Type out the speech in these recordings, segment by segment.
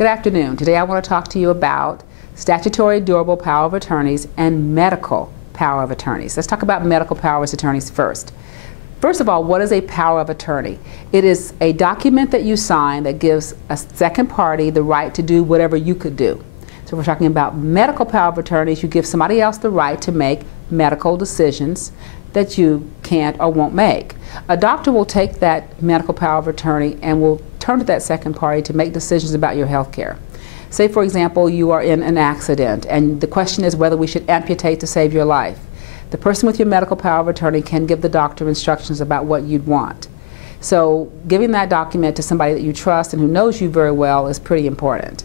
Good afternoon. Today I want to talk to you about statutory durable power of attorneys and medical power of attorneys. Let's talk about medical power of attorneys first. First of all, what is a power of attorney? It is a document that you sign that gives a second party the right to do whatever you could do. So we're talking about medical power of attorneys. You give somebody else the right to make medical decisions that you can't or won't make. A doctor will take that medical power of attorney and will turn to that second party to make decisions about your health care. Say, for example, you are in an accident and the question is whether we should amputate to save your life. The person with your medical power of attorney can give the doctor instructions about what you'd want. So giving that document to somebody that you trust and who knows you very well is pretty important.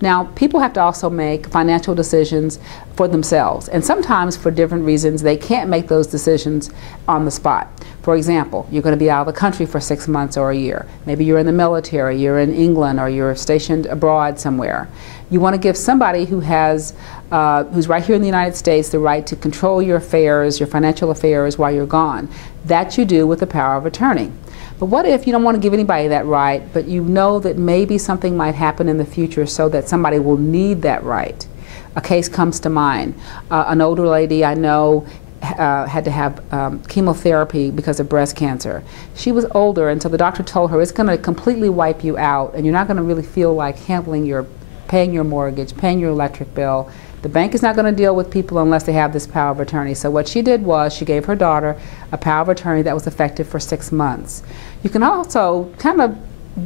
Now, people have to also make financial decisions for themselves, and sometimes for different reasons they can't make those decisions on the spot. For example, you're going to be out of the country for 6 months or a year. Maybe you're in the military, you're in England, or you're stationed abroad somewhere. You want to give somebody who has, who's right here in the United States, the right to control your affairs, your financial affairs while you're gone. That you do with the power of attorney. But what if you don't want to give anybody that right, but you know that maybe something might happen in the future so that somebody will need that right? A case comes to mind. An older lady I know had to have chemotherapy because of breast cancer. She was older, and so the doctor told her it's going to completely wipe you out, and you're not going to really feel like paying your mortgage, paying your electric bill. The bank is not going to deal with people unless they have this power of attorney. So what she did was she gave her daughter a power of attorney that was effective for 6 months. You can also kind of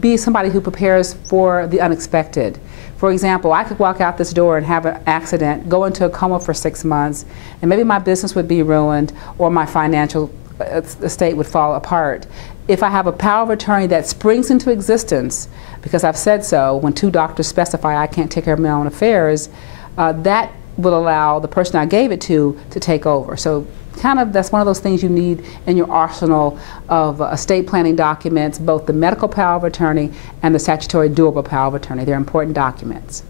be somebody who prepares for the unexpected. For example, I could walk out this door and have an accident, go into a coma for 6 months, and maybe my business would be ruined or my financial estate would fall apart. If I have a power of attorney that springs into existence, because I've said so, when two doctors specify I can't take care of my own affairs, that will allow the person I gave it to take over. So kind of that's one of those things you need in your arsenal of estate planning documents, both the medical power of attorney and the statutory durable power of attorney. They're important documents.